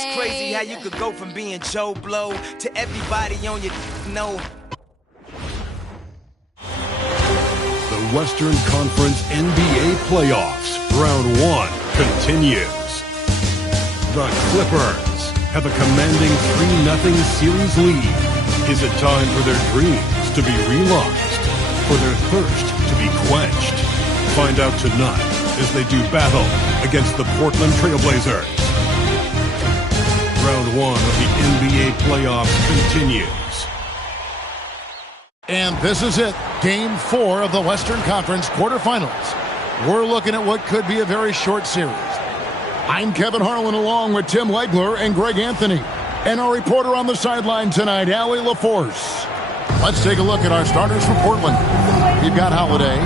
It's crazy how you could go from being Joe Blow to everybody on your know. The Western Conference NBA Playoffs, Round 1 continues. The Clippers have a commanding 3-0 series lead. Is it time for their dreams to be realized? For their thirst to be quenched? Find out tonight as they do battle against the Portland Trailblazers. Round 1 of the NBA playoffs continues. And this is it, Game 4 of the Western Conference Quarterfinals. We're looking at what could be a very short series. I'm Kevin Harlan along with Tim Legler and Greg Anthony. And our reporter on the sideline tonight, Allie LaForce. Let's take a look at our starters for Portland. We've got Holiday,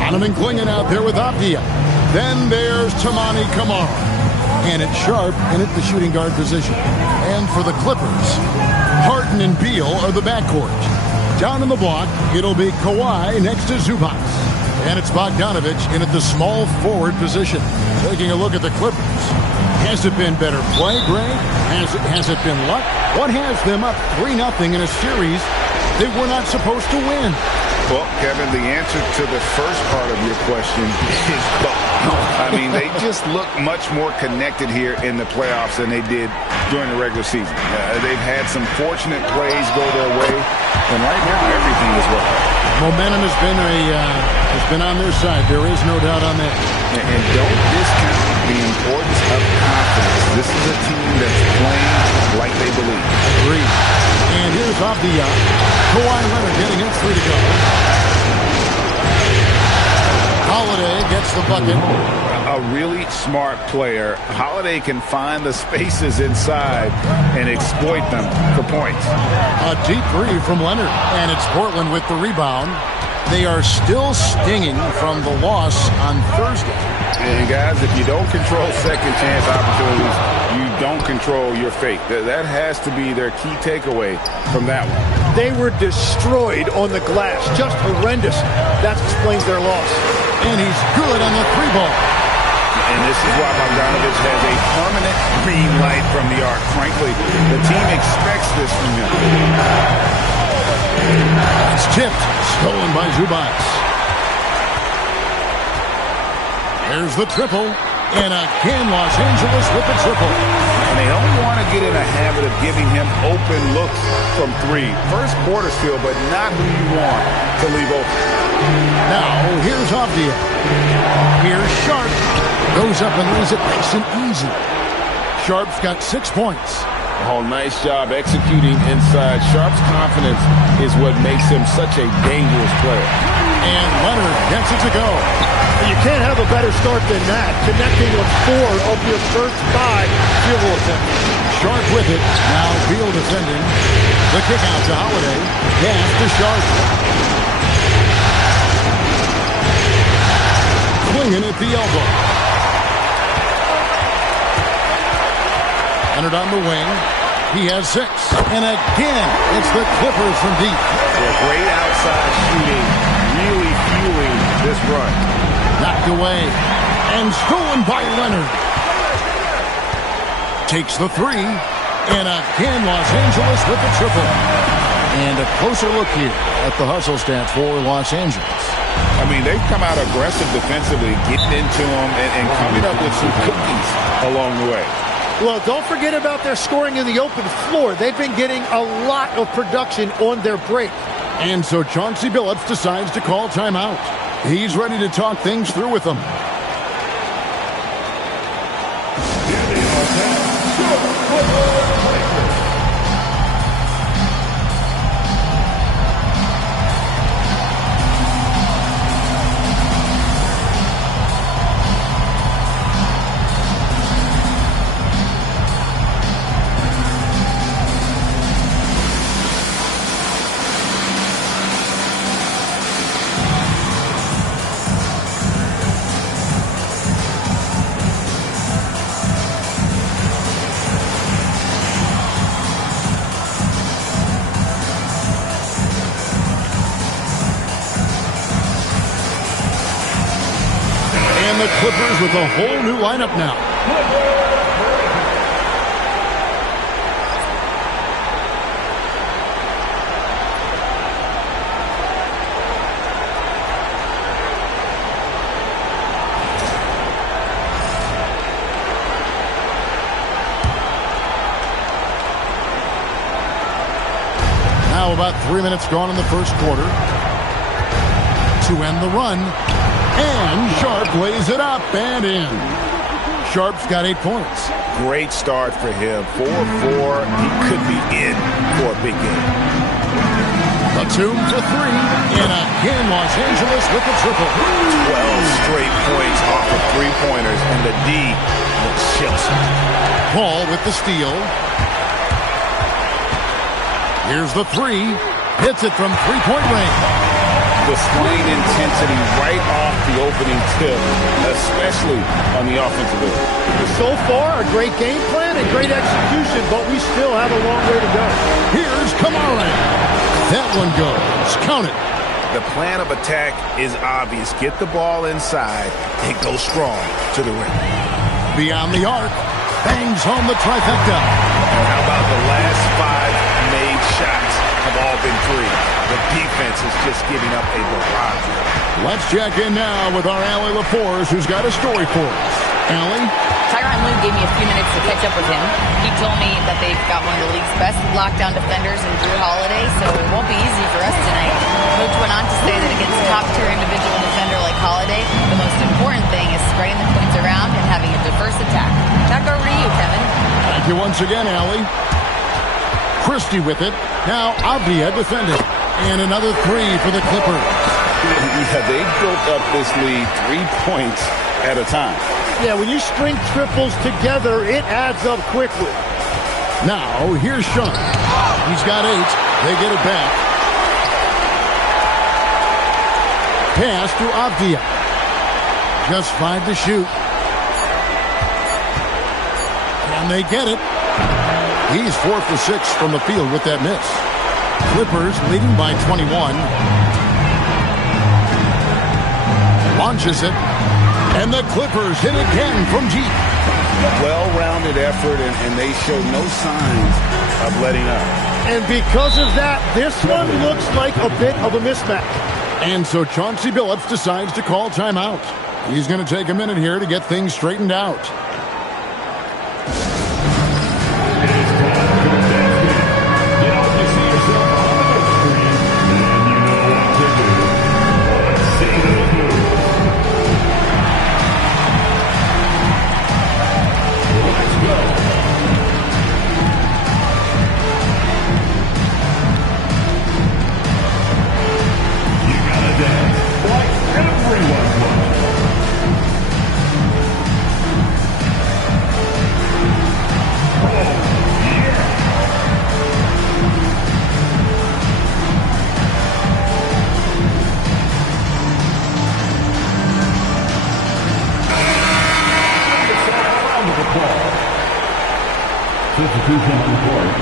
Donovan Clingan out there with Avdia. Then there's Tamani Kamara. And it's Sharp in at the shooting guard position. And for the Clippers, Harden and Beal are the backcourt. Down in the block, it'll be Kawhi next to Zubac. And it's Bogdanovich in at the small forward position. Taking a look at the Clippers. Has it been better play, Greg? Has it been luck? What has them up 3-0 in a series they were not supposed to win? Well, Kevin, the answer to the first part of your question is both. I mean, they just look much more connected here in the playoffs than they did during the regular season. They've had some fortunate plays go their way, and right now everything is working. Momentum has been on their side. There is no doubt on that. And don't discount the importance of confidence. This is a team that's playing like they believe. Agreed. And here's off the Kawhi Leonard getting it, 3 to go. Holiday gets the bucket. A really smart player. Holiday can find the spaces inside and exploit them for points. A deep three from Leonard, and it's Portland with the rebound. They are still stinging from the loss on Thursday. And guys, if you don't control second chance opportunities, you don't control your fate. That has to be their key takeaway from that one. They were destroyed on the glass. Just horrendous. That explains their loss. And he's good on the 3-ball. And this is why Bogdanovich has a permanent green light from the arc. Frankly, the team expects this from him. It's tipped. Stolen by Zubac. There's the triple. And again, Los Angeles with the triple. And they don't want to get in a habit of giving him open looks from 3. First quarter still, but not who you want to leave open. Now, here's Avdia. Here's Sharp. Goes up and lays it nice and easy. Sharp's got 6 points. Oh, nice job executing inside. Sharp's confidence is what makes him such a dangerous player. And Leonard gets it to go. You can't have a better start than that. Connecting with 4 of your first 5 field goal attempts. Sharp with it. Now Beal defending. The kick out to Holiday. Pass to Sharp. Clingan at the elbow. Leonard on the wing. He has 6. And again, it's the Clippers from deep. Yeah, great outside shooting. Really fueling this run. Knocked away. And stolen by Leonard. Takes the 3. And again, Los Angeles with the triple. And a closer look here at the hustle stats for Los Angeles. I mean, they've come out aggressive defensively, getting into them and coming up with some cookies along the way. Well, don't forget about their scoring in the open floor. They've been getting a lot of production on their break. And so Chauncey Billups decides to call timeout. He's ready to talk things through with them. The Clippers with a whole new lineup now. Now about 3 minutes gone in the first quarter. To end the run. And Sharp lays it up and in. Sharp's got 8 points. Great start for him. 4-4. He could be in for a big game. Batum for 3. And again, Los Angeles with the triple. 12 straight points off of three-pointers, and the D looks chips. Paul with the steal. Here's the 3. Hits it from three-point range. Displaying intensity right off the opening tip, especially on the offensive end. So far, a great game plan and great execution, but we still have a long way to go. Here's Kamara. That one goes. Count it. The plan of attack is obvious. Get the ball inside and go strong to the rim. Beyond the arc. Bangs home the trifecta. And how about the last 5 made shots have all been free? The defense is just giving up a barrage. Let's check in now with our Allie LaForce, who's got a story for us. Allie? Tyronn Lue gave me a few minutes to catch up with him. He told me that they've got one of the league's best lockdown defenders in Drew Holiday, so it won't be easy for us tonight. Coach went on to say that against top-tier individual defender like Holiday, the most important thing is spreading the points around and having a diverse attack. Back over to you, Kevin. Thank you once again, Allie. Christie with it. Now Avdia defending. And another 3 for the Clippers. Yeah, they built up this lead 3 points at a time. Yeah, when you string triples together, it adds up quickly. Now, here's Sean. He's got 8. They get it back. Pass to Avdia. Just 5 to shoot. And they get it. He's 4 for 6 from the field with that miss. Clippers leading by 21. Launches it. And the Clippers hit again from deep. Well-rounded effort, and they show no signs of letting up. And because of that, this one looks like a bit of a mismatch. And so Chauncey Billups decides to call timeout. He's going to take a minute here to get things straightened out. Substitution on the court.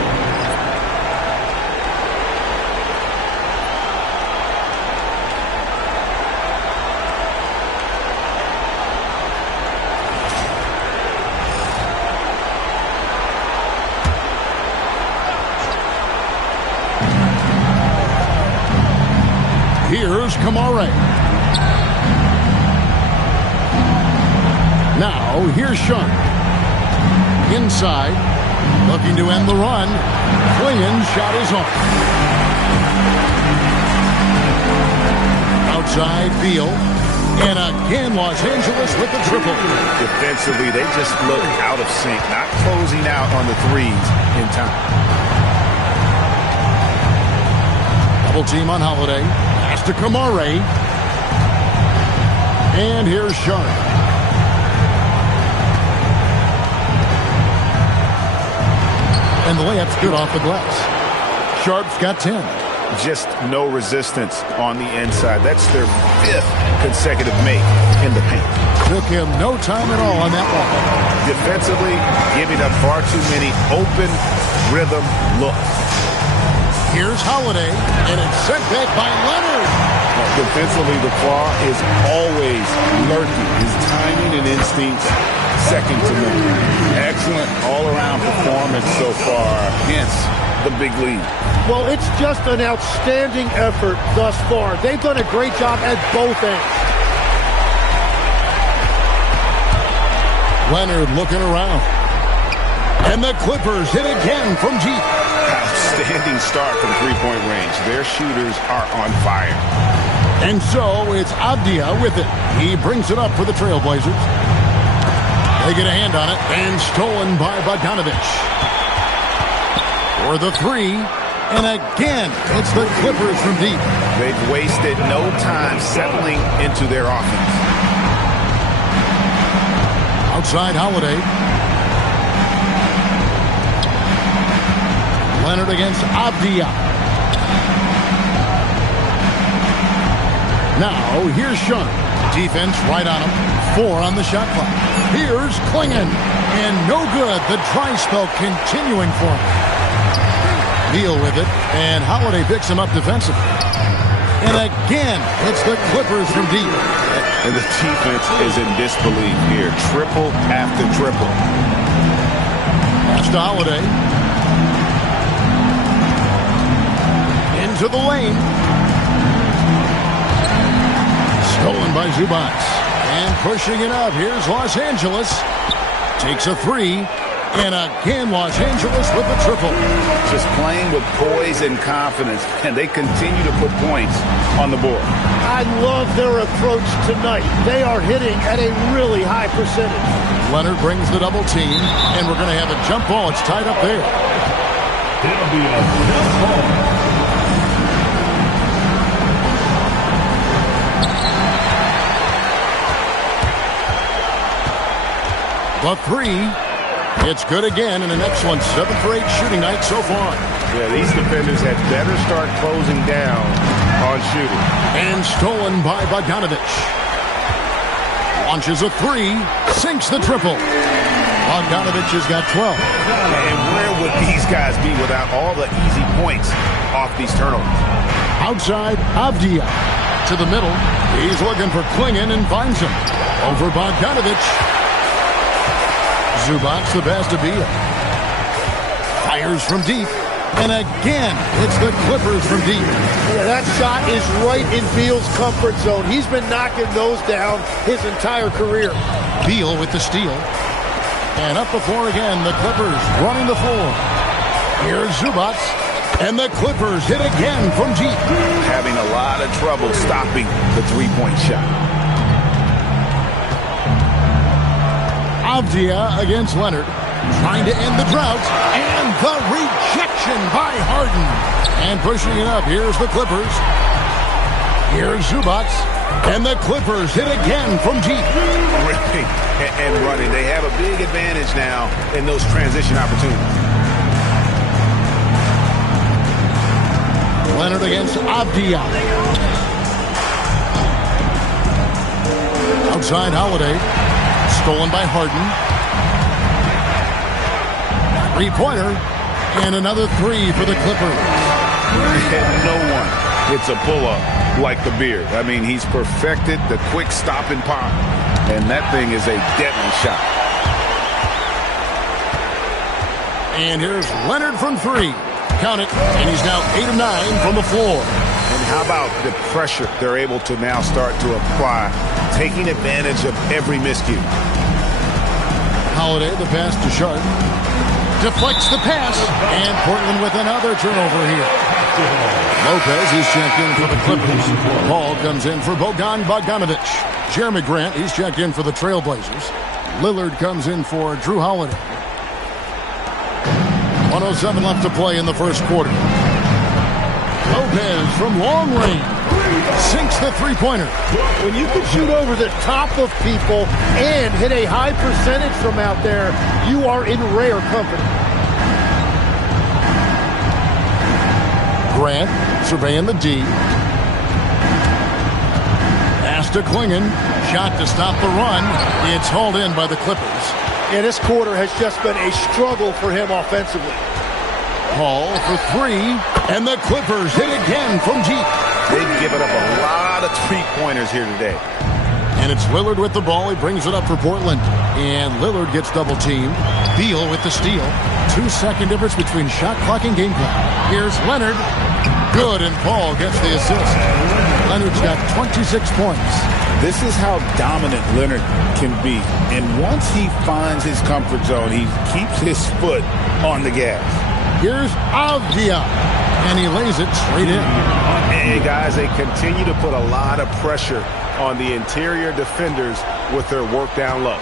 Here's Kamara. Now, here's Sean. Inside, looking to end the run. Flinging, shot is off. Outside, Beal. And again, Los Angeles with the triple. Defensively, they just look out of sync, not closing out on the threes in time. Double team on Holiday. Pass to Kamara. And here's Sharp. And the layup's good off the glass. Sharp's got 10. Just no resistance on the inside. That's their 5th consecutive make in the paint. Took him no time at all on that one. Defensively, giving up far too many open rhythm looks. Here's Holiday, and it's sent back by Leonard. Defensively, the flaw is always lurking. His timing and instincts, second to none. Excellent all-around performance so far, hence the big lead. Well, it's just an outstanding effort thus far. They've done a great job at both ends. Leonard looking around. And the Clippers hit again from deep. Outstanding start from three-point range. Their shooters are on fire. And so it's Avdia with it. He brings it up for the Trailblazers. They get a hand on it, and stolen by Bogdanovich. For the three, and again, it's the Clippers from deep. They've wasted no time settling into their offense. Outside Holiday. Leonard against Avdia. Now, here's Sean. Defense right on him. 4 on the shot clock. Here's Klingon. And no good. The dry spell continuing for him. Deal with it. And Holiday picks him up defensively. And again, it's the Clippers from deep. And the defense is in disbelief here. Triple after triple. Pass to Holiday. Into the lane. Stolen by Zubac. And pushing it up. Here's Los Angeles. Takes a three. And again, Los Angeles with the triple. Just playing with poise and confidence. And they continue to put points on the board. I love their approach tonight. They are hitting at a really high percentage. Leonard brings the double team. And we're going to have a jump ball. It's tied up there. It'll be a jump ball. The three, it's good again, and an excellent 7 for 8 shooting night so far. Yeah, these defenders had better start closing down on shooting. And stolen by Bogdanovich. Launches a three, sinks the triple. Bogdanovich has got 12. And where would these guys be without all the easy points off these turnovers? Outside, Avdia. To the middle, he's looking for Klingon and finds him. Over Bogdanovich. Zubac the pass to Beal. Fires from deep. And again, it's the Clippers from deep. Yeah, that shot is right in Beal's comfort zone. He's been knocking those down his entire career. Beal with the steal. And up the floor again, the Clippers running the floor. Here's Zubac. And the Clippers hit again from deep. Having a lot of trouble stopping the three-point shot. Avdia against Leonard, trying to end the drought, and the rejection by Harden. And pushing it up, here's the Clippers. Here's Zubac, and the Clippers hit again from deep. Ripping and running. They have a big advantage now in those transition opportunities. Leonard against Avdia. Outside Holiday. Stolen by Harden. Three-pointer. And another three for the Clippers. And no one hits a pull-up like the Beard. I mean, he's perfected the quick stop and pop. And that thing is a deadly shot. And here's Leonard from three. Count it. And he's now 8 of 9 from the floor. And how about the pressure they're able to now start to apply, taking advantage of every miscue. Holiday, the pass to Sharp. Deflects the pass. And Portland with another turnover here. Lopez, he's checked in for the Clippers. Paul comes in for Bogdanovich. Jeremy Grant, he's checked in for the Trailblazers. Lillard comes in for Drew Holiday. 1:07 left to play in the first quarter. Lopez from long range sinks the three-pointer. When you can shoot over the top of people and hit a high percentage from out there, you are in rare company. Grant surveying the D. Pass to Klingon. Shot to stop the run. It's hauled in by the Clippers. Yeah, this quarter has just been a struggle for him offensively. Hall for three, and the Clippers hit again from deep. They've given up a lot of three-pointers here today. And it's Lillard with the ball. He brings it up for Portland. And Lillard gets double-teamed. Beal with the steal. 2-second difference between shot clock and game clock. Here's Leonard. Good, and Paul gets the assist. Leonard's got 26 points. This is how dominant Leonard can be. And once he finds his comfort zone, he keeps his foot on the gas. Here's Avdia, and he lays it straight in. Hey, guys, they continue to put a lot of pressure on the interior defenders with their work down low.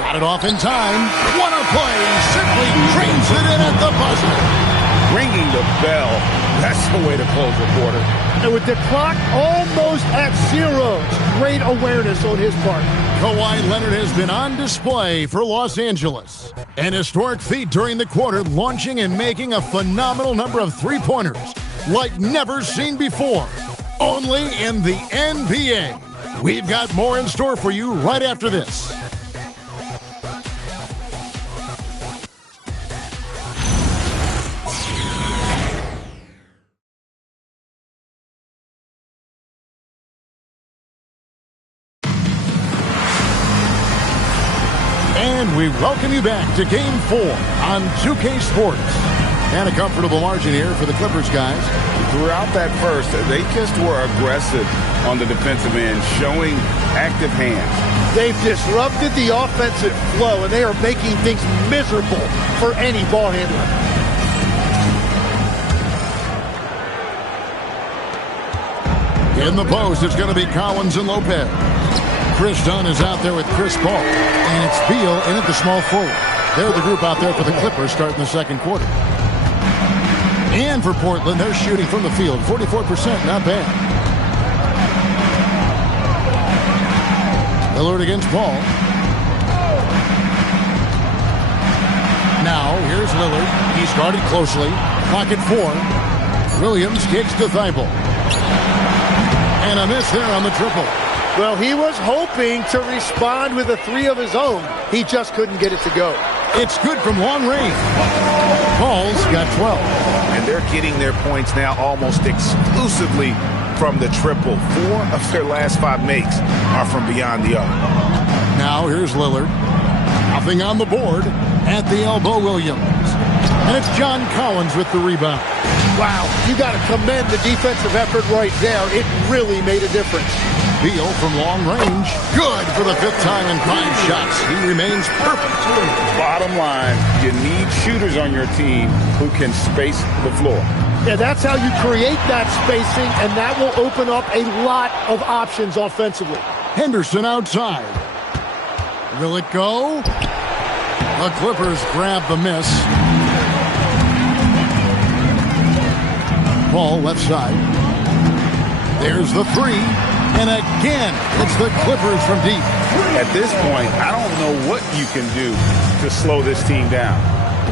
Got it off in time. What a play. Simply trains it in at the buzzer. Ringing the bell. That's the way to close the quarter. And with the clock almost at 0, great awareness on his part. Kawhi Leonard has been on display for Los Angeles. An historic feat during the quarter, launching and making a phenomenal number of three-pointers like never seen before. Only in the NBA. We've got more in store for you right after this. And we welcome you back to Game 4 on 2K Sports. And a comfortable margin here for the Clippers guys. Throughout that first, they just were aggressive on the defensive end, showing active hands. They've disrupted the offensive flow, and they are making things miserable for any ball handler. In the post, it's going to be Collins and Lopez. Chris Dunn is out there with Chris Paul. And it's Beal in at the small forward. They're the group out there for the Clippers starting the second quarter. And for Portland, they're shooting from the field. 44%, not bad. Lillard against Paul. Now, here's Lillard. He's guarded closely. Clock at 4. Williams kicks to Thibault. And a miss there on the triple. Well, he was hoping to respond with a 3 of his own. He just couldn't get it to go. It's good from long range. Paul's got 12. And they're getting their points now almost exclusively from the triple. 4 of their last 5 makes are from beyond the arc. Now here's Lillard. Nothing on the board. At the elbow, Williams. And it's John Collins with the rebound. Wow, you got to commend the defensive effort right there. It really made a difference. Beal from long range. Good for the 5th time in 5 shots. He remains perfect. Bottom line, you need shooters on your team who can space the floor. Yeah, that's how you create that spacing, and that will open up a lot of options offensively. Henderson outside. Will it go? The Clippers grab the miss. Paul left side. There's the 3. And again, it's the Clippers from deep. At this point, I don't know what you can do to slow this team down.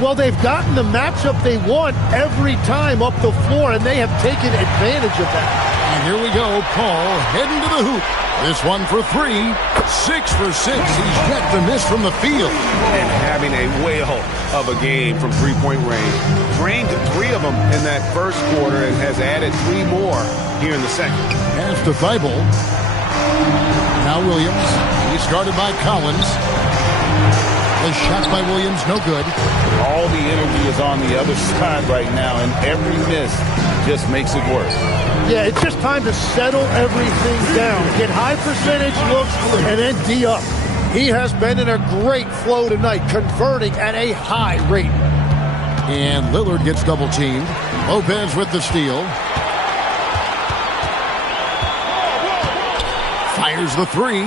Well, they've gotten the matchup they want every time up the floor, and they have taken advantage of that. And here we go, Paul heading to the hoop. This one for 3. 6 for 6. He's yet to miss from the field. And having a whale of a game from three-point range. Drained 3 of them in that first quarter and has added 3 more here in the second. Pass to Thibault. Now Williams. He's guarded by Collins. The shot by Williams, no good. All the energy is on the other side right now, and every miss just makes it worse. Yeah, it's just time to settle everything down. Get high percentage looks and then D up. He has been in a great flow tonight, converting at a high rate. And Lillard gets double teamed. Lopez with the steal. Fires the 3.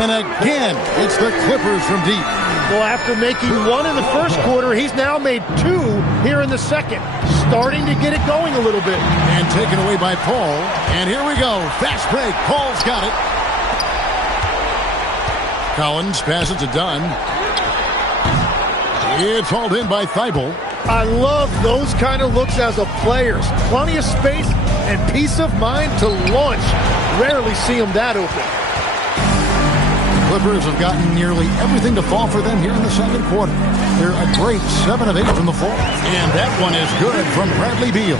And again, it's the Clippers from deep. Well, after making 1 in the first quarter, he's now made 2 here in the second. Starting to get it going a little bit. And taken away by Paul. And here we go. Fast break. Paul's got it. Collins passes to Dunn. It's hauled in by Thibault. I love those kind of looks as a player. Plenty of space and peace of mind to launch. Rarely see him that open. Clippers have gotten nearly everything to fall for them here in the second quarter. They're a great 7 of 8 from the floor. And that one is good from Bradley Beal.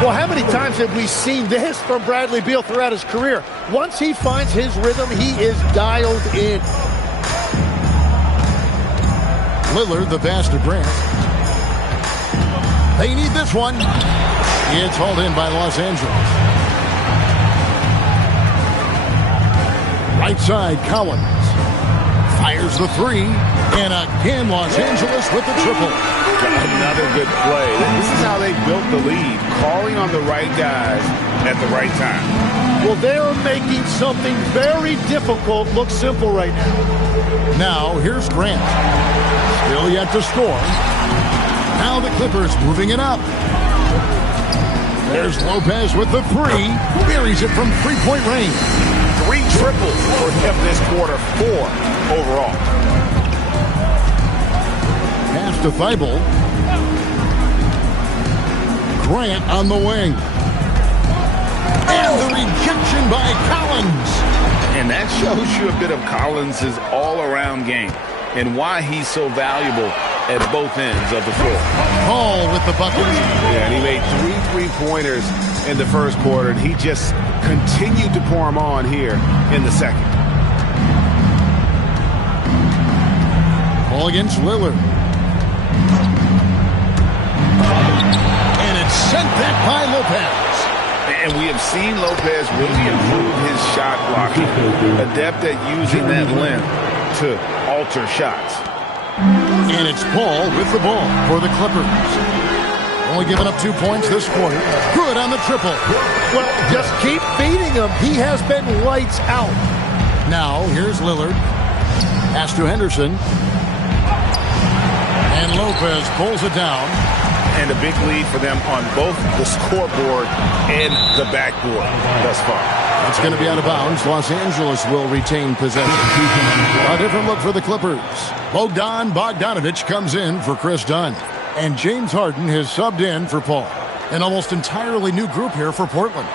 Well, how many times have we seen this from Bradley Beal throughout his career? Once he finds his rhythm, he is dialed in. Lillard, the pass to Grant. They need this one. It's hauled in by Los Angeles. Right side, Collins. Fires the three. And again, Los Angeles with the triple. Another good play. This is how they built the lead. Calling on the right guys at the right time. Well, they're making something very difficult look simple right now. Now, here's Grant. Still yet to score. Now the Clippers moving it up. There's Lopez with the three. Buries it from three-point range. 3 triples for him this quarter. 4 overall. Pass to Thibault. Grant on the wing. And the rejection by Collins. And that shows you a bit of Collins' all-around game and why he's so valuable at both ends of the floor. Hall with the bucket. Yeah, and he made 3 3-pointers in the first quarter, and he just continued to pour them on here in the second. Ball against Lillard. And it's sent back by Lopez. And we have seen Lopez really improve his shot blocking. Adept at using that length to alter shots. And it's Paul with the ball for the Clippers. Only giving up 2 points this quarter. Good on the triple. Well, just keep feeding him. He has been lights out. Now, here's Lillard. Pass to Henderson. And Lopez pulls it down. And a big lead for them on both the scoreboard and the backboard thus far. It's going to be out of bounds. Los Angeles will retain possession. A different look for the Clippers. Bogdanovich comes in for Chris Dunn. And James Harden has subbed in for Paul. An almost entirely new group here for Portland.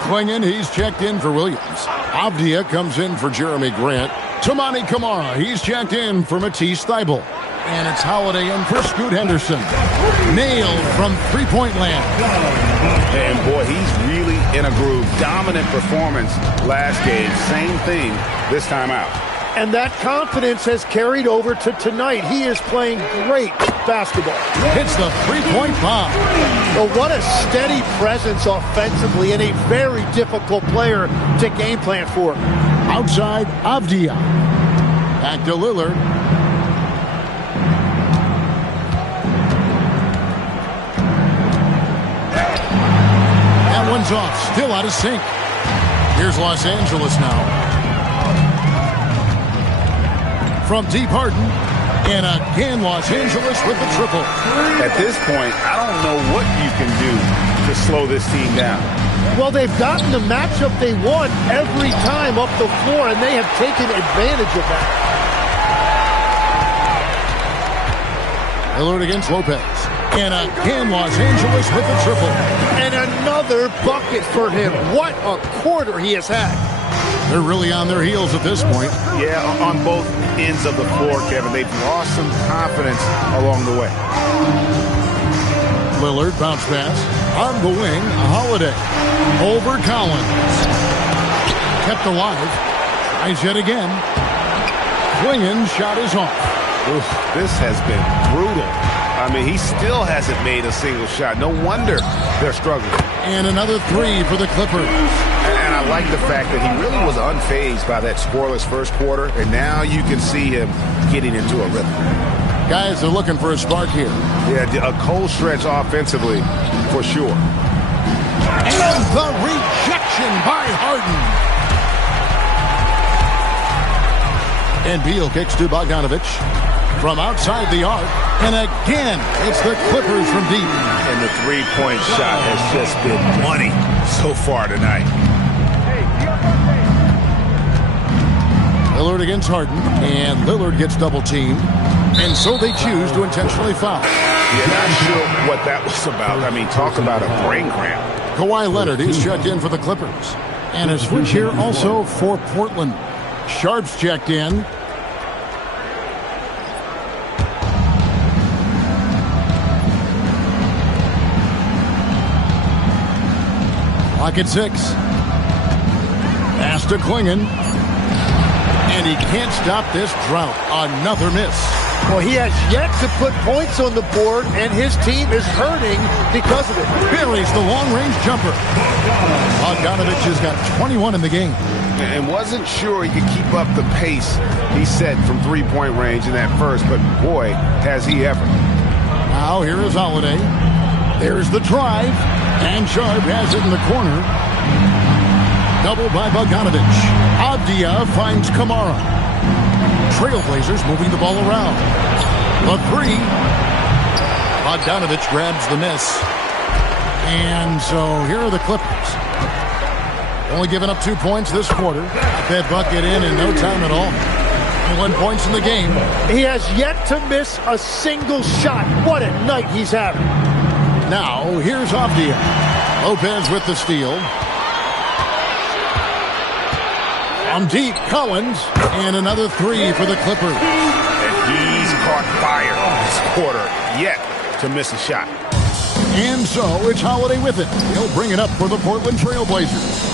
Klingon, he's checked in for Williams. Avdia comes in for Jeremy Grant. Toumani Camara, he's checked in for Matisse Thybulle. And it's Holiday in for Scoot Henderson. Nailed from three-point land. And boy, he's really in a groove. Dominant performance last game. Same thing this time out. And that confidence has carried over to tonight. He is playing great basketball. Hits the three-point bomb. Well, what a steady presence offensively and a very difficult player to game plan for. Outside, Avdia. Back to Lillard. That one's off. Still out of sync. Here's Los Angeles now. From deep Harden, and again Los Angeles with the triple. At this point, I don't know what you can do to slow this team down. Well, they've gotten the matchup they want every time up the floor, and they have taken advantage of that. Lillard against Lopez. And again Los Angeles with the triple. And another bucket for him. What a quarter he has had. They're really on their heels at this point. Yeah, on both ends of the floor, Kevin. They've lost some confidence along the way. Lillard bounce pass. On the wing, Holiday. Over Collins. Kept alive. Tries yet again. Klingon shot is off. Oof, this has been brutal. I mean, he still hasn't made a single shot. No wonder they're struggling. And another three for the Clippers. And I like the fact that he really was unfazed by that scoreless first quarter, and now you can see him getting into a rhythm. Guys are looking for a spark here. Yeah, a cold stretch offensively, for sure. And the rejection by Harden. And Beal kicks to Bogdanovich from outside the arc. And again, it's the Clippers from deep. And the three-point shot has just been money so far tonight. Lillard against Harden, and Lillard gets double-teamed, and so they choose to intentionally foul. Yeah, not sure what that was about. I mean, talk about a brain cramp. Kawhi Leonard, he's checked in for the Clippers. And a switch here also for Portland. Sharp's checked in. Clock at 6. Pass to Klingon. And he can't stop this drought. Another miss. Well, he has yet to put points on the board, and his team is hurting because of it. Buries the long-range jumper. Bogdanovich has got 21 in the game. And wasn't sure he could keep up the pace he set from three-point range in that first, but boy, has he ever. Now here is Holiday. There's the drive, and Sharp has it in the corner. Double by Bogdanovich. Avdia finds Kamara. Trailblazers moving the ball around. The three. Bogdanovich grabs the miss. And so here are the Clippers. Only giving up 2 points this quarter. That bucket in no time at all. 1 points in the game. He has yet to miss a single shot. What a night he's having. Now, here's Avdia. Lopez with the steal. From deep, Collins. And another three for the Clippers. And he's caught fire this quarter, yet to miss a shot. And so it's Holiday with it. He'll bring it up for the Portland Trailblazers.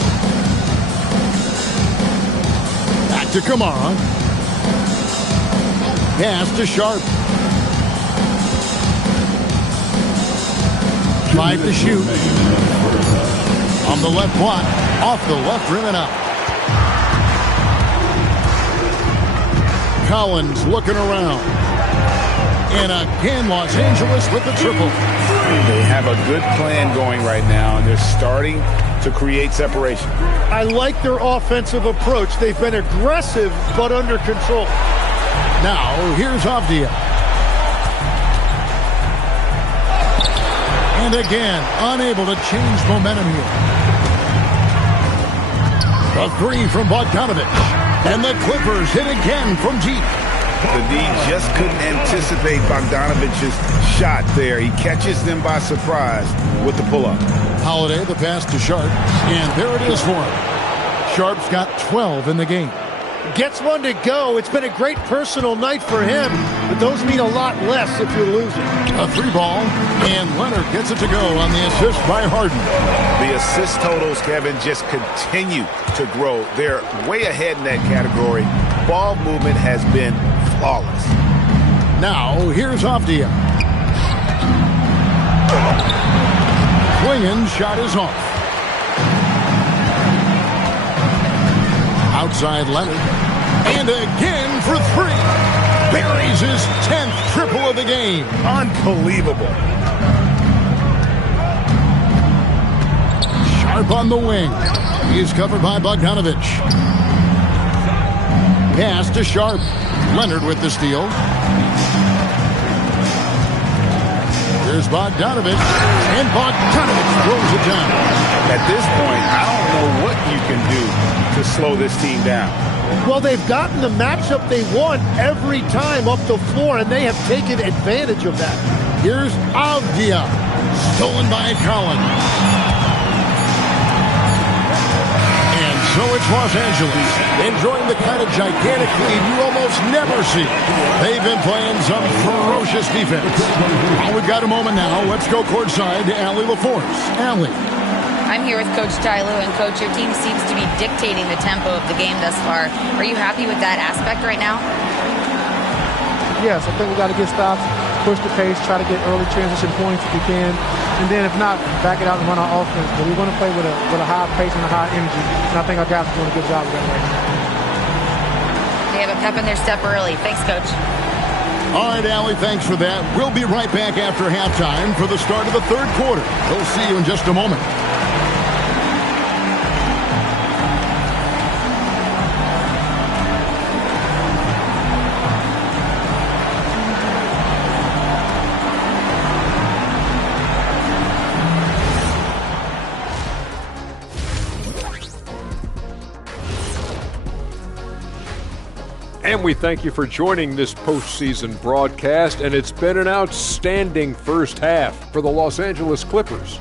Back to Kamara. Pass to Sharp. 5 to shoot. On the left block. Off the left rim and out. Collins looking around. And again, Los Angeles with the triple. They have a good plan going right now, and they're starting to create separation. I like their offensive approach. They've been aggressive, but under control. Now, here's Avdia. And again, unable to change momentum here. The three from Bogdanovich. And the Clippers hit again from deep. The D just couldn't anticipate Bogdanovich's shot there. He catches them by surprise with the pull-up. Holiday, the pass to Sharp. And there it is for him. Sharp's got 12 in the game. Gets one to go. It's been a great personal night for him, but those mean a lot less if you're losing. A three ball, and Leonard gets it to go on the assist by Harden. The assist totals, Kevin, just continue to grow. They're way ahead in that category. Ball movement has been flawless. Now, here's Avdia. Swinging, shot is off. Outside Leonard. And again for three. Buries his 10th triple of the game. Unbelievable. Sharp on the wing. He's covered by Bogdanovich. Pass to Sharp. Leonard with the steal. Here's Bogdanovich. And Bogdanovich throws it down. At this point, I don't know what you can do to slow this team down. Well, they've gotten the matchup they want every time up the floor, and they have taken advantage of that. Here's Avdia. Stolen by Collins. And so it's Los Angeles enjoying the kind of gigantic lead you almost never see. They've been playing some ferocious defense. Well, we've got a moment now. Let's go courtside to Allie LaForce. Allie. I'm here with Coach Ty Lue, and Coach, your team seems to be dictating the tempo of the game thus far. Are you happy with that aspect right now? Yes, I think we got to get stops, push the pace, try to get early transition points if we can, and then if not, back it out and run our offense. But we want to play with a high pace and a high energy, and I think our guys are doing a good job of that right now. They have a pep in their step early. Thanks, Coach. All right, Allie, thanks for that. We'll be right back after halftime for the start of the third quarter. We'll see you in just a moment. And we thank you for joining this postseason broadcast, and it's been an outstanding first half for the Los Angeles Clippers.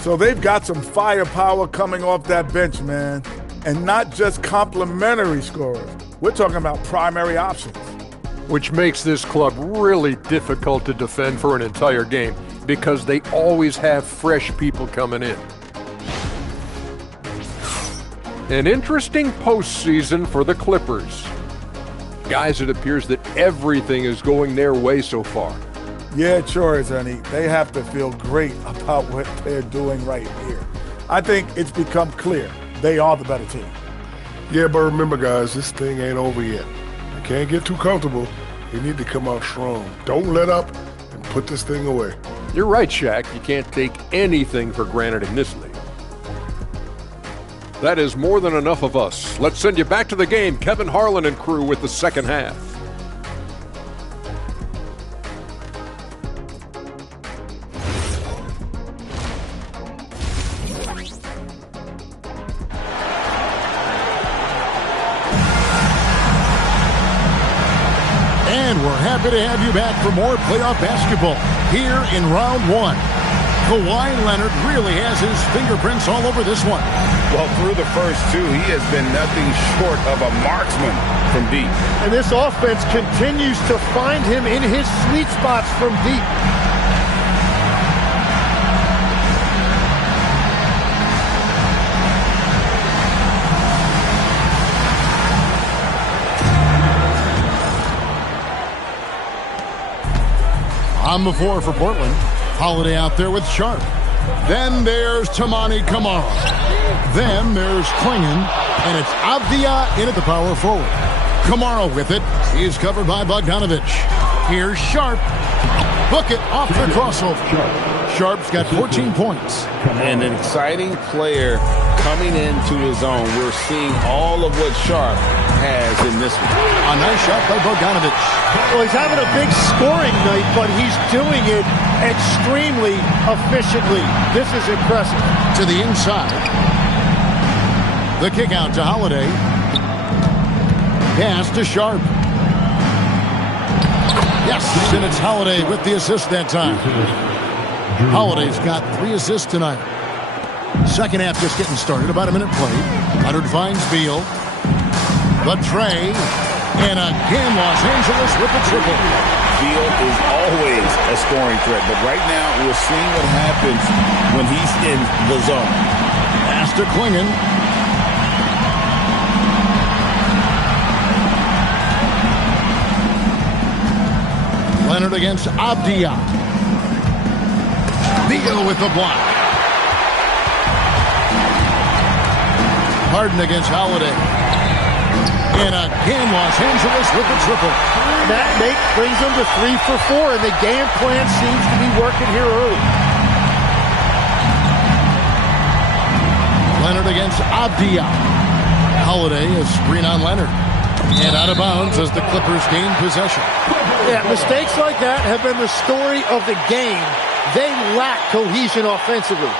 So they've got some firepower coming off that bench, man, and not just complimentary scorers. We're talking about primary options. Which makes this club really difficult to defend for an entire game because they always have fresh people coming in. An interesting postseason for the Clippers. Guys, it appears that everything is going their way so far. Yeah, it sure is, honey. They have to feel great about what they're doing right here. I think it's become clear they are the better team. Yeah, but remember, guys, this thing ain't over yet. You can't get too comfortable. You need to come out strong. Don't let up and put this thing away. You're right, Shaq. You can't take anything for granted in this league. That is more than enough of us. Let's send you back to the game. Kevin Harlan and crew with the second half. And we're happy to have you back for more playoff basketball here in round one. Kawhi Leonard really has his fingerprints all over this one. Well, through the first two, he has been nothing short of a marksman from deep. And this offense continues to find him in his sweet spots from deep. On the floor for Portland. Holiday out there with Sharp. Then there's Tamani Kamara. Then there's Klingon. And it's Avdia in at the power forward. Kamara with it. He's covered by Bogdanovic. Here's Sharp. Book it off the crossover. Sharp's got 14 points. And an exciting player coming into his own. We're seeing all of what Sharp has in this one. A nice shot by Bogdanovic. Well, he's having a big scoring night, but he's doing it extremely efficiently. This is impressive. To the inside. The kick out to Holiday. Pass to Sharp. Yes, and it's Holiday with the assist that time. Holiday's got 3 assists tonight. Second half just getting started. About a minute played. Leonard finds Beal. The tray. And again, Los Angeles with the triple. Beal is always a scoring threat, but right now we're seeing what happens when he's in the zone. Pass to Klingon. Leonard against Avdia. Beal with the block. Harden against Holiday. And again, Los Angeles with the triple. That brings them to 3 for 4, and the game plan seems to be working here early. Leonard against Avdia. Holiday is screen on Leonard. And out of bounds as the Clippers gain possession. Yeah, mistakes like that have been the story of the game. They lack cohesion offensively.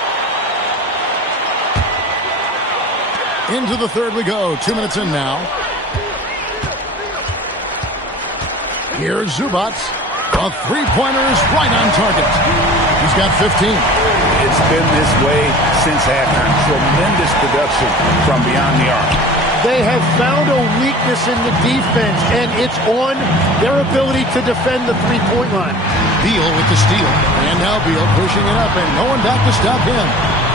Into the third we go. 2 minutes in now. Here's Zubac. A three-pointer is right on target. He's got 15. It's been this way since halftime. Tremendous production from beyond the arc. They have found a weakness in the defense, and it's on their ability to defend the three-point line. Beal with the steal. And now Beal pushing it up, and no one back to stop him.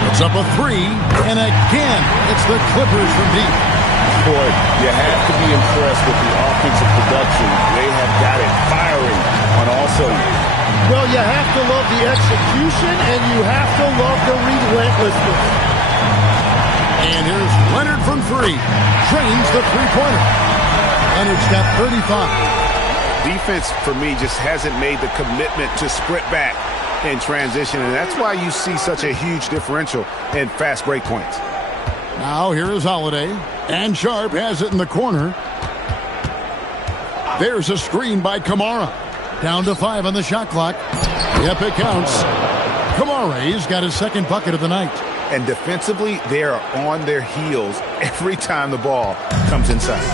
It's up a 3, and again, it's the Clippers from deep. Boy, you have to be impressed with the offensive production. They have got it firing on all cylinders. Well, you have to love the execution, and you have to love the relentlessness. And here's Leonard from 3. Drains the three-pointer. Leonard's got 35. Defense, for me, just hasn't made the commitment to sprint back in transition, and that's why you see such a huge differential in fast break points. Now here is Holiday, and Sharp has it in the corner. There's a screen by Kamara. Down to 5 on the shot clock. Yep, it counts. Kamara's got his second bucket of the night. And defensively, they are on their heels every time the ball comes inside.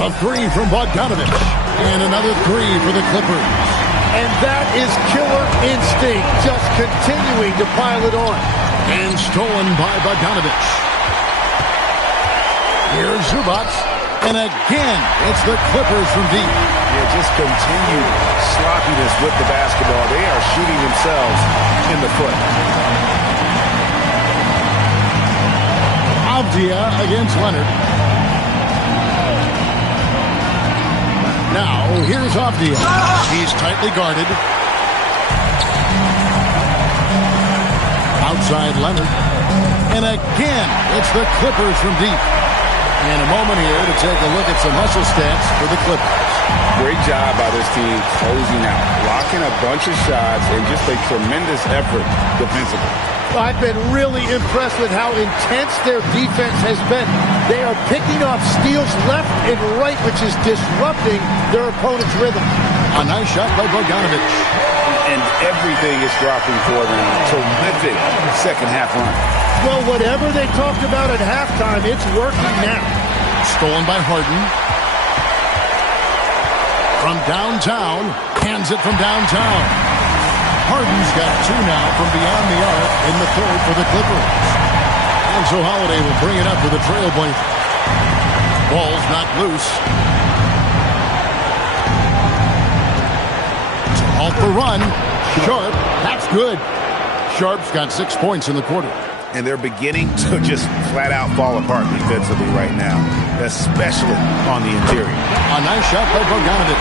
A 3 from Bogdanovic. And another 3 for the Clippers. And that is killer instinct, just continuing to pile it on. And stolen by Bogdanovic. Here's Zubac. And again, it's the Clippers from deep. Yeah, just continued sloppiness with the basketball. They are shooting themselves in the foot. Avdia against Leonard. Here's Avdia. He's tightly guarded. Outside Leonard. And again, it's the Clippers from deep. And a moment here to take a look at some hustle stats for the Clippers. Great job by this team closing out, blocking a bunch of shots, and just a tremendous effort defensively. I've been really impressed with how intense their defense has been. They are picking off steals left and right, which is disrupting their opponent's rhythm. A nice shot by Bogdanovic. And everything is dropping for them. Terrific second half run. Well, whatever they talked about at halftime, it's working now. Stolen by Harden. From downtown, hands it from downtown. Harden's got two now from beyond the arc in the third for the Clippers. And so Holiday will bring it up for the Trailblazers. Ball's knocked loose. Off the run. Sharp. That's good. Sharp's got 6 points in the quarter. And they're beginning to just flat out fall apart defensively right now, especially on the interior. A nice shot by Bogdanovic.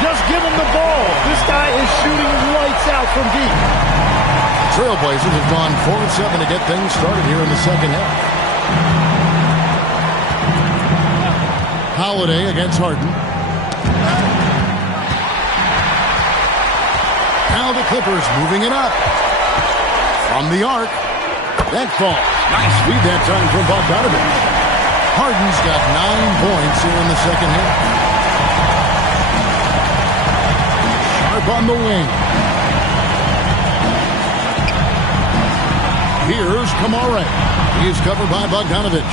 Just give him the ball. This guy is shooting lights out from deep. Trailblazers have gone 4 of 7 to get things started here in the second half. Holiday against Harden. Now the Clippers moving it up. From the arc. That falls. Nice feed that time from Bogdanovic. Harden's got 9 points here in the second half. Sharp on the wing. Here's Kamara. He's covered by Bogdanovic.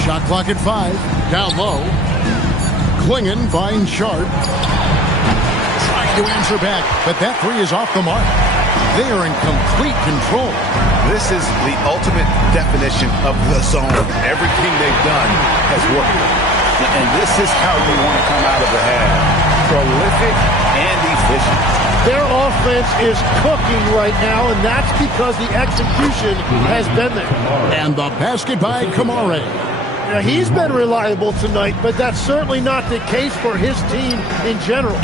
Shot clock at 5. Down low. Klingon finds Sharp. Trying to answer back, but that three is off the mark. They are in complete control. This is the ultimate definition of the zone. Everything they've done has worked. And this is how you want to come out of the half. Prolific and efficient. Their offense is cooking right now, and that's because the execution has been there. And the basket by Kamara. Now, he's been reliable tonight, but that's certainly not the case for his team in general.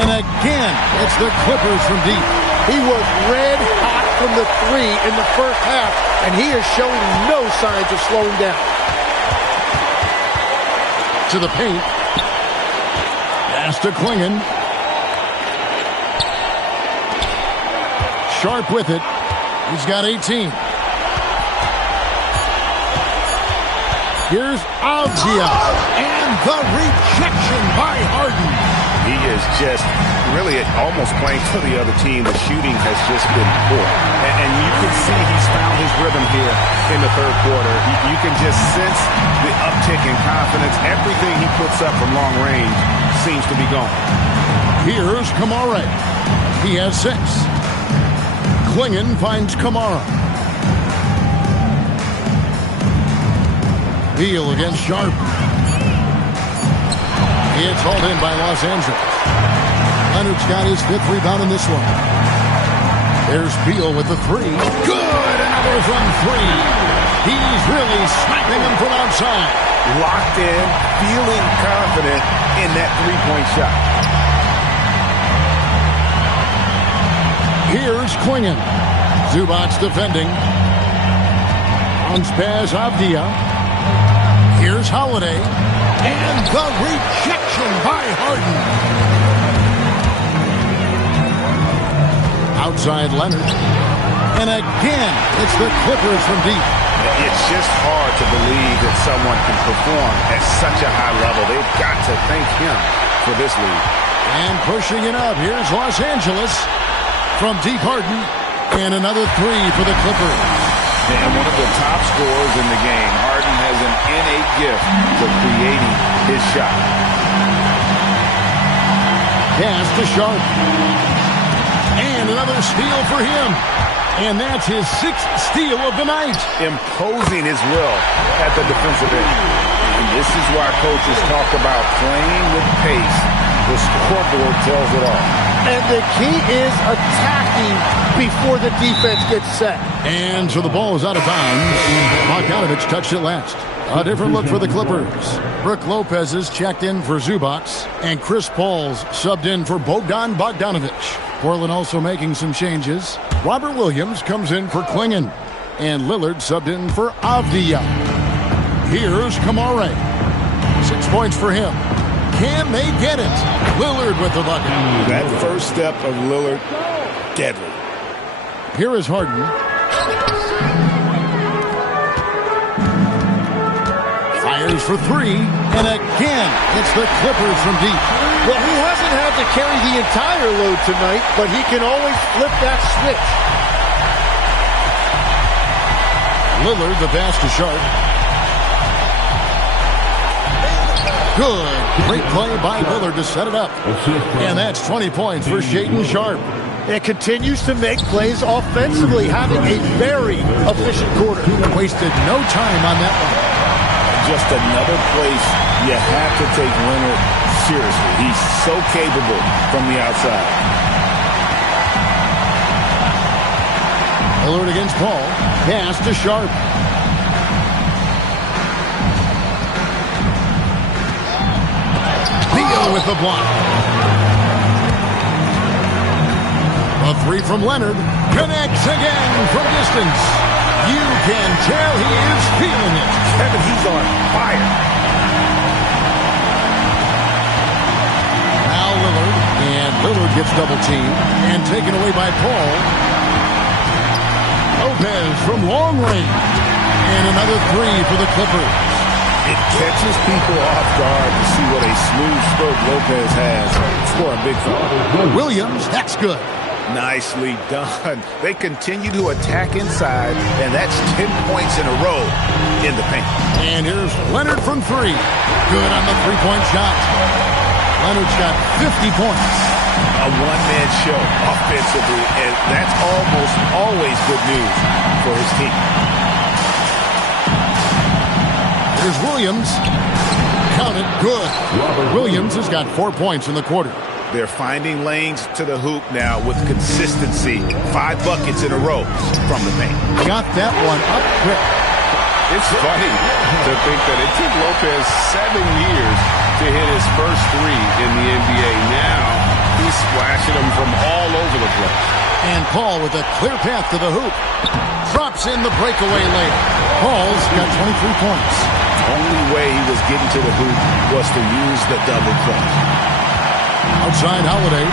And again, it's the Clippers from deep. He was red hot from the three in the first half, and he is showing no signs of slowing down. To the paint. Pass to Klingon. Sharp with it. He's got 18. Here's Avdia. And the rejection by Harden. He is just really almost playing for the other team. The shooting has just been poor. And you can see he's found his rhythm here in the third quarter. You can just sense the uptick in confidence. Everything he puts up from long range seems to be gone. Here's Kamara. He has 6. Klingon finds Kamara. Beal against Sharp. It's hauled in by Los Angeles. Leonard's got his 5th rebound in this one. There's Beal with the 3. Good! Another from 3. He's really sniping him from outside. Locked in, feeling confident in that three-point shot. Here's Klingon. Zubac's defending. Bounce pass Avdia. Here's Holiday. And the rejection by Harden. Outside Leonard. And again, it's the Clippers from deep. It's just hard to believe that someone can perform at such a high level. They've got to thank him for this lead. And pushing it up, here's Los Angeles from deep Harden. And another 3 for the Clippers. And one of the top scorers in the game. Harden has an innate gift for creating his shot. Pass to Sharp. And another steal for him. And that's his 6th steal of the night. Imposing his will at the defensive end. And this is why coaches talk about playing with pace. The scoreboard tells it all. And the key is attacking before the defense gets set. And so the ball is out of bounds. Bogdanovic touched it last. A different look for the Clippers. Brook Lopez is checked in for Zubac, and Chris Paul's subbed in for Bogdan Bogdanovic. Portland also making some changes. Robert Williams comes in for Klingon, and Lillard subbed in for Avdia. Here's Kamare. 6 points for him. Can they get it? Lillard with the bucket. That first step of Lillard, deadly. Here is Harden. Fires for three, and again, it's the Clippers from deep. Well, he hasn't had to carry the entire load tonight, but he can always flip that switch. Lillard, the pass to Sharp. Good. Great play by Lillard to set it up. And that's 20 points for Shaedon Sharp. And continues to make plays offensively, having a very efficient quarter. Wasted no time on that one. Just another place you have to take Leonard seriously. He's so capable from the outside. Lillard against Paul. Pass to Sharp. Beal with the block. A three from Leonard. Connects again from distance. You can tell he is feeling it. Kevin, he's on fire. Now Lillard. And Lillard gets double teamed and taken away by Paul. Lopez from long range. And another three for the Clippers. It catches people off guard to see what a smooth stroke Lopez has for a big foul. Williams, that's good. Nicely done. They continue to attack inside, and that's 10 points in a row in the paint. And here's Leonard from three. Good on the three-point shot. Leonard's got 50 points. A one-man show offensively, and that's almost always good news for his team. Here's Williams. Count it, good. Williams has got 4 points in the quarter. They're finding lanes to the hoop now with consistency. 5 buckets in a row from the paint. Got that one up quick. It's funny to think that it took Lopez 7 years to hit his first three in the NBA. Now he's splashing them from all over the place. And Paul with a clear path to the hoop. Drops in the breakaway layup. Paul's got 23 points. Only way he was getting to the hoop was to use the double clutch. Outside Holiday.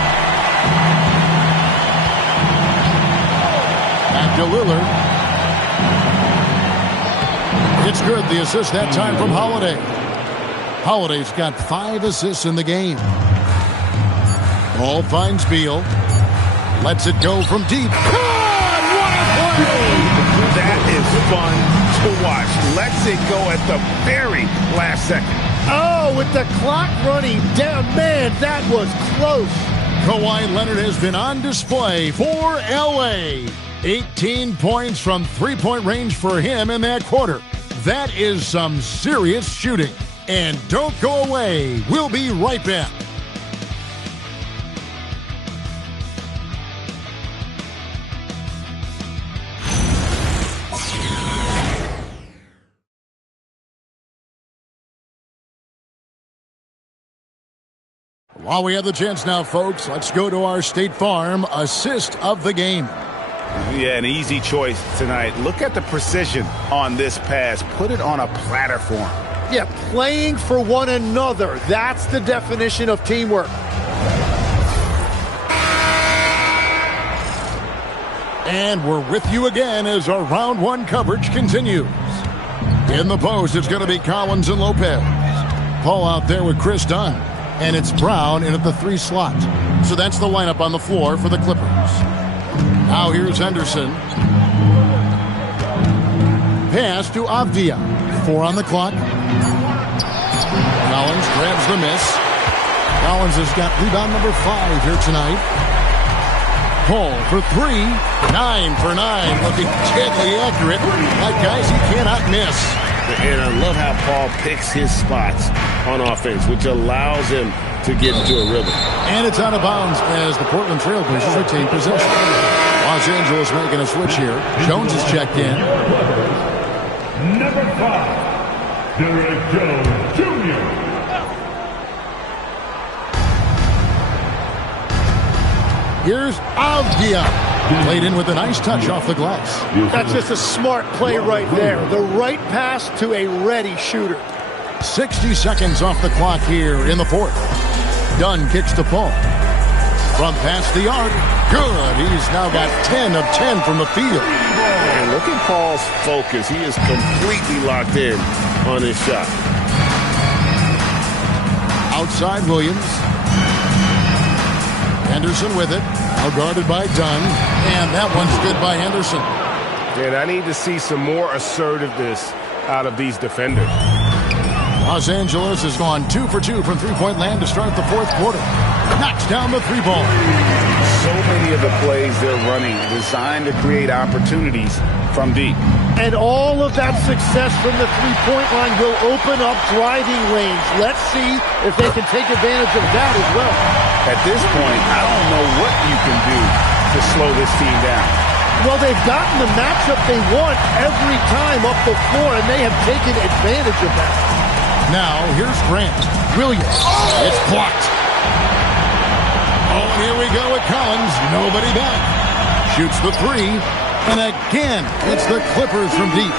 Back to Lillard. It's good. The assist that time from Holiday. Holiday's got 5 assists in the game. Ball finds Beal. Lets it go from deep. God, what a play! That is fun to watch. Lets it go at the very last second. Oh, with the clock running down. Man, that was close. Kawhi Leonard has been on display for L.A. 18 points from three-point range for him in that quarter. That is some serious shooting. And don't go away. We'll be right back. While we have the chance now, folks, let's go to our State Farm assist of the game. Yeah, an easy choice tonight. Look at the precision on this pass. Put it on a platter for him. Yeah, playing for one another. That's the definition of teamwork. And we're with you again as our round one coverage continues. In the post, it's going to be Collins and Lopez. Paul out there with Chris Dunn. And it's Brown in at the 3 slot. So that's the lineup on the floor for the Clippers. Now here's Henderson. Pass to Avdia. 4 on the clock. Collins grabs the miss. Collins has got rebound number 5 here tonight. Paul for 3. 9 for 9. Looking deadly accurate. Like guys he cannot miss. And I love how Paul picks his spots on offense, which allows him to get into a rhythm. And it's out of bounds as the Portland Trailblazers retain possession. Los Angeles making a switch here. Jones is checked in. Number 5. Derek Jones Jr. Here's Avdia. Played in with a nice touch off the glass. That's just a smart play right there. The right pass to a ready shooter. 60 seconds off the clock here in the fourth. Dunn kicks to Paul. From past the arc. Good. He's now got 10 of 10 from the field. And look at Paul's focus. He is completely locked in on his shot. Outside Williams. Henderson with it. Now guarded by Dunn. And that one's good by Henderson. And I need to see some more assertiveness out of these defenders. Los Angeles has gone 2 for 2 from three-point land to start the fourth quarter. Knocks down the three ball. So many of the plays they're running designed to create opportunities from deep. And all of that success from the three-point line will open up driving lanes. Let's see if they can take advantage of that as well. At this point, I don't know what you can do to slow this team down. Well, they've gotten the matchup they want every time up the floor, and they have taken advantage of that. Now, here's Grant. Williams. It's blocked. Oh, and here we go with Collins. Nobody back. Shoots the three. And again, it's the Clippers from deep.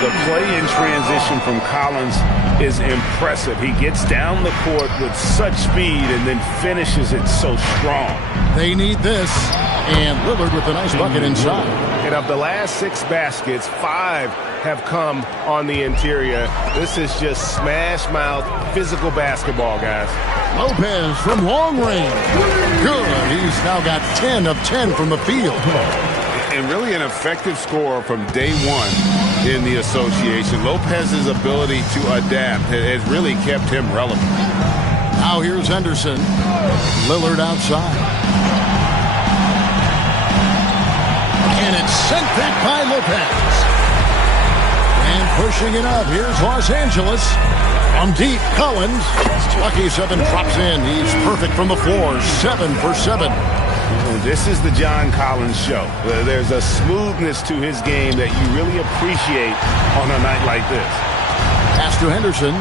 The play in transition from Collins is impressive. He gets down the court with such speed and then finishes it so strong. They need this. And Lillard with a nice bucket inside. And of the last 6 baskets, 5 have come on the interior. This is just smash mouth physical basketball, guys. Lopez from long range. Good. He's now got 10 of 10 from the field. And really an effective scorer from day one in the association. Lopez's ability to adapt has really kept him relevant. Now here's Henderson. Lillard outside. And it's sent back by Lopez. And pushing it up. Here's Los Angeles. From deep, Collins. Lucky 7 drops in. He's perfect from the floor. 7 for 7. This is the John Collins show. There's a smoothness to his game that you really appreciate on a night like this. Pass to Henderson.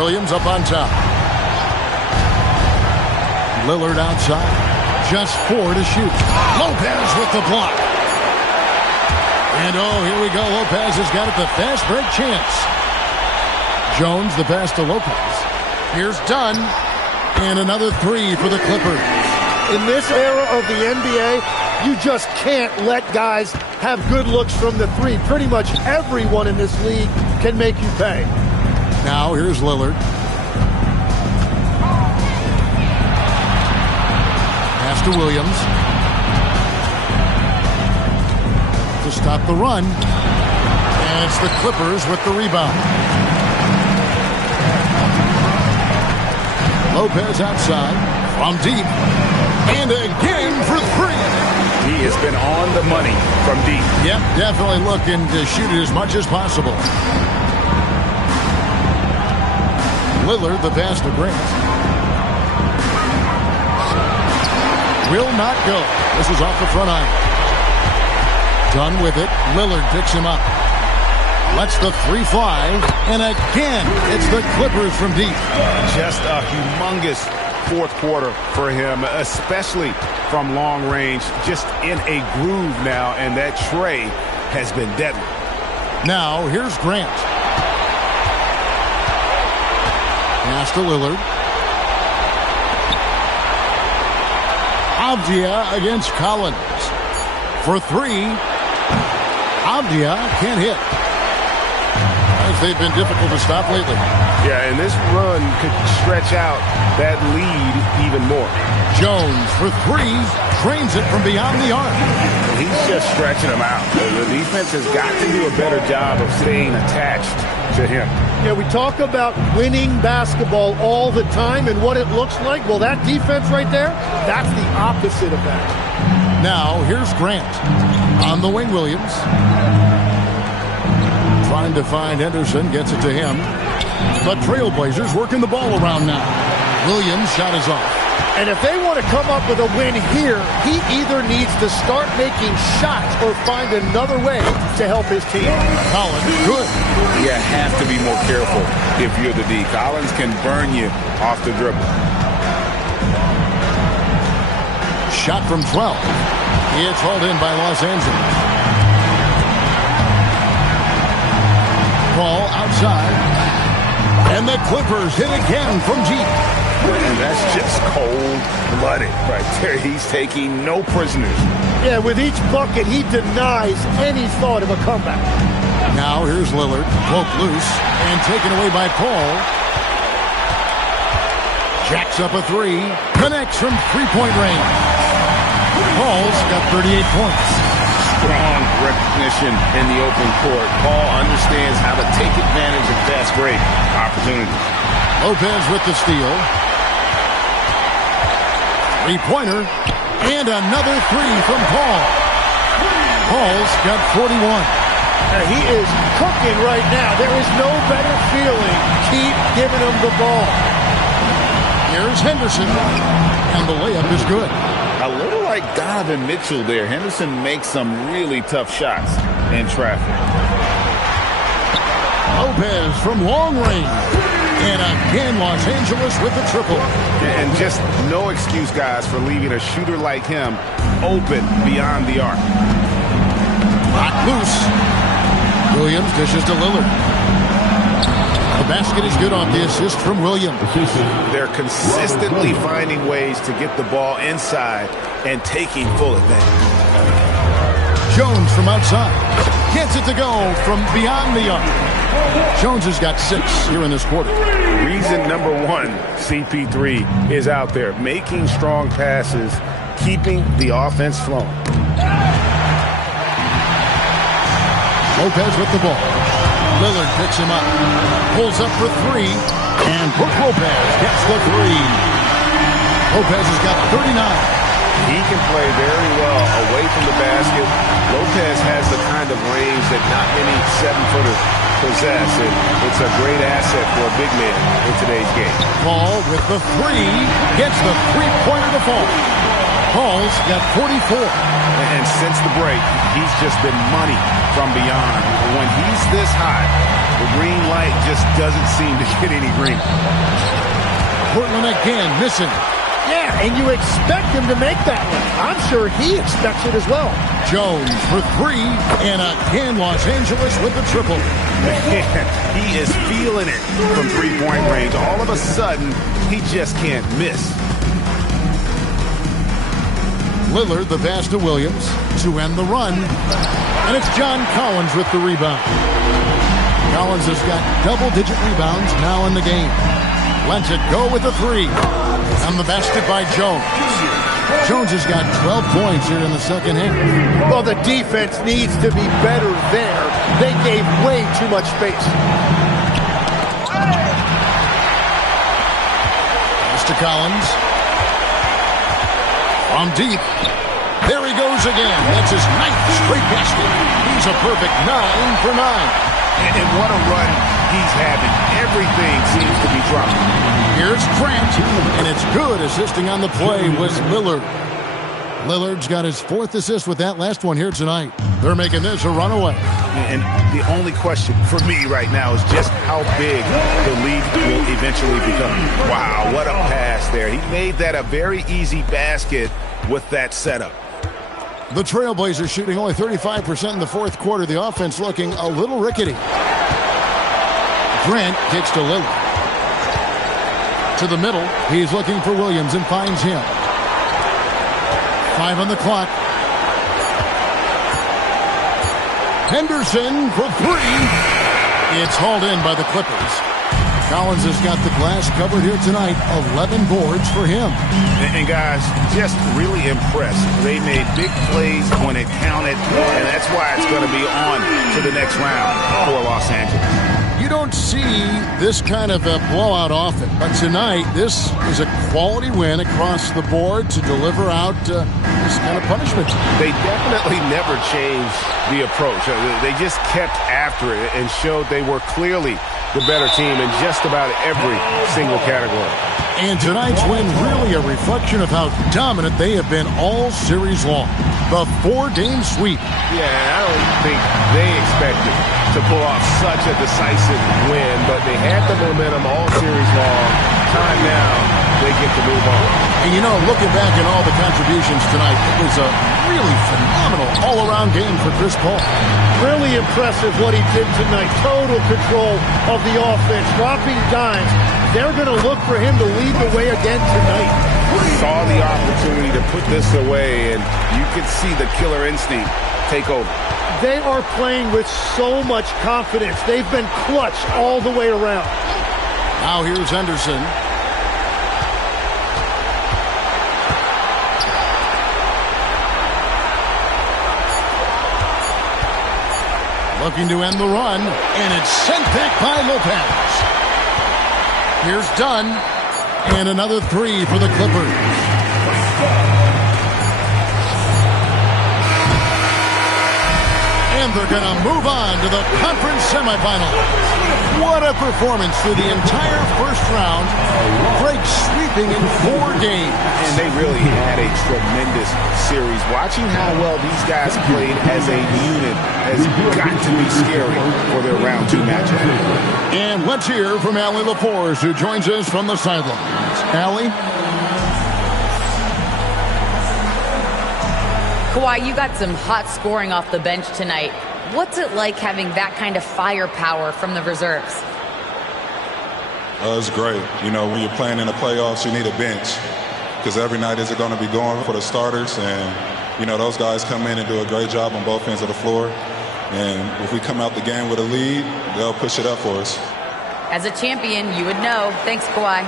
Williams up on top. Lillard outside. Just 4 to shoot. Lopez with the block. And oh, here we go. Lopez has got it, the fast break chance. Jones, the pass to Lopez. Here's Dunn. And another 3 for the Clippers. In this era of the NBA, you just can't let guys have good looks from the 3. Pretty much everyone in this league can make you pay. Now here's Lillard. Pass to Williams. To stop the run. And it's the Clippers with the rebound. Lopez outside, from deep, and again for 3. He has been on the money from deep. Yep, definitely looking to shoot it as much as possible. Lillard, the pass to Grant. Will not go. This is off the front iron. Done with it. Lillard picks him up. Lets the 3 fly, and again, it's the Clippers from deep. Just a humongous fourth quarter for him, especially from long range. Just in a groove now, and that tray has been deadly. Now, here's Grant. Pass to Lillard. Avdia against Collins. For 3, Avdia can't hit. They've been difficult to stop lately. Yeah, and this run could stretch out that lead even more. Jones for 3, trains it from beyond the arc. He's just stretching them out. The defense has got to do a better job of staying attached to him. Yeah, we talk about winning basketball all the time and what it looks like. Well, that defense right there, that's the opposite of that. Now, here's Grant. On the wing, Williams. Trying to find Henderson, gets it to him. But Trailblazers working the ball around now. Williams' shot is off. And if they want to come up with a win here, he either needs to start making shots or find another way to help his team. Collins, good. You have to be more careful if you're the D. Collins can burn you off the dribble. Shot from 12. It's hauled in by Los Angeles. Ball outside. And the Clippers hit again from deep. And that's just cold-blooded right there. He's taking no prisoners. Yeah, with each bucket, he denies any thought of a comeback. Now here's Lillard. Broke loose and taken away by Paul. Jacks up a three. Connects from three-point range. Paul's got 38 points. Strong recognition in the open court. Paul understands how to take advantage of fast break opportunities. Lopez with the steal. Three-pointer. And another three from Paul. Paul's got 41. He is cooking right now. There is no better feeling. Keep giving him the ball. Here's Henderson. And the layup is good. A little like Donovan Mitchell there. Henderson makes some really tough shots in traffic. Lopez from long range. And again, Los Angeles with the triple. And just no excuse, guys, for leaving a shooter like him open beyond the arc. Locked loose. Williams dishes to Lillard. The basket is good on the assist from Williams. They're consistently finding ways to get the ball inside and taking full advantage. Jones from outside. Gets it to go from beyond the arc. Jones has got 6 here in this quarter. Reason number one, CP3 is out there making strong passes, keeping the offense flowing. Lopez with the ball. Lillard picks him up. Pulls up for 3. And Brook Lopez gets the 3. Lopez has got 39. He can play very well away from the basket. Lopez has the kind of range that not many 7-footers possess, and it's a great asset for a big man in today's game. Paul with the 3. Gets the three-pointer to fall. Paul's got 44. And since the break, he's just been money from beyond. When he's this hot, the green light just doesn't seem to get any greener. Portland again missing. Yeah, and you expect him to make that one. I'm sure he expects it as well. Jones for 3, and again Los Angeles with the triple. He is feeling it from three-point range. All of a sudden, he just can't miss. Lillard the pass to Williams to end the run. And it's John Collins with the rebound. Collins has got double-digit rebounds now in the game. Lets it go with the 3. And the basket by Jones. Jones has got 12 points here in the second half. Well, the defense needs to be better there. They gave way too much space. Mr. Collins. From deep. There he goes again. That's his 9th straight basket. He's a perfect 9 for 9. And what a run he's having. Everything seems to be dropping. Here's Grant, and it's good. Assisting on the play was Lillard. Lillard's got his 4th assist with that last one here tonight. They're making this a runaway. And the only question for me right now is just how big the lead will eventually become. Wow, what a pass there. He made that a very easy basket with that setup. The Trailblazers shooting only 35% in the 4th quarter. The offense looking a little rickety. Grant kicks to Lillard. To the middle. He's looking for Williams and finds him. 5 on the clock. Henderson for 3. It's hauled in by the Clippers. Collins has got the glass covered here tonight. 11 boards for him. And guys, just really impressed. They made big plays when it counted, and that's why it's going to be on to the next round for Los Angeles. You don't see this kind of a blowout often, but tonight this is a quality win across the board to deliver out this kind of punishment. They definitely never changed the approach. They just kept after it and showed they were clearly the better team in just about every single category. And tonight's win really a reflection of how dominant they have been all series long. The 4-game sweep. Yeah, I don't think they expected to pull off such a decisive win, but they had the momentum all series long. Time now, they get to move on. And you know, looking back at all the contributions tonight, it was a really phenomenal all-around game for Chris Paul. Really impressive what he did tonight. Total control of the offense, dropping dimes. They're going to look for him to lead the way again tonight. Saw the opportunity to put this away, and you could see the killer instinct take over. They are playing with so much confidence. They've been clutch all the way around. Now here's Henderson. Looking to end the run, and it's sent back by Lopez. Here's Dunn, and another 3 for the Clippers. And they're going to move on to the conference semifinals. What a performance through the entire first round. Great sweeping in 4 games. And they really had a tremendous series. Watching how well these guys played as a unit has got to be scary for their round 2 matchup. And let's hear from Allie LaForce, who joins us from the sidelines. Allie? Kawhi, you got some hot scoring off the bench tonight. What's it like having that kind of firepower from the reserves? It's great. You know, when you're playing in the playoffs, you need a bench because every night isn't going to be going for the starters. And, you know, those guys come in and do a great job on both ends of the floor. And if we come out the game with a lead, they'll push it up for us. As a champion, you would know. Thanks, Kawhi.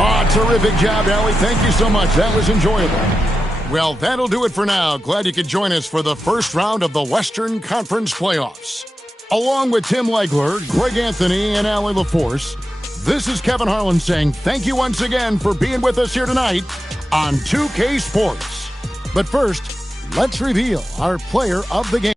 Oh, terrific job, Allie. Thank you so much. That was enjoyable. Well, that'll do it for now. Glad you could join us for the first round of the Western Conference Playoffs. Along with Tim Legler, Greg Anthony, and Allie LaForce, this is Kevin Harlan saying thank you once again for being with us here tonight on 2K Sports. But first, let's reveal our player of the game.